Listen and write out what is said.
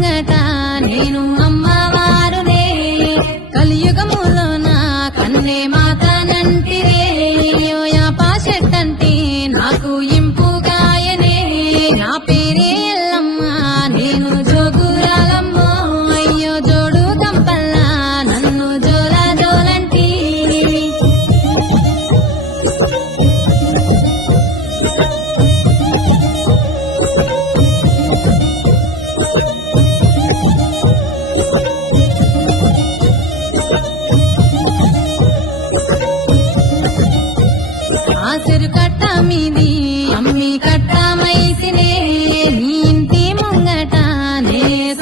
ముంగట నేను అమ్మవారునే కలియుగములోన కన్నే మాతనంటిరే యాప చెట్టంటే నాకు ఇంపుగాయనే నా పేరే ఎల్లమ్మ నేను జోగురాలమ్మో అయ్యో జోడు గంపల్లా నన్ను జోలా జోలంటి ఆసరు కట్ట మీది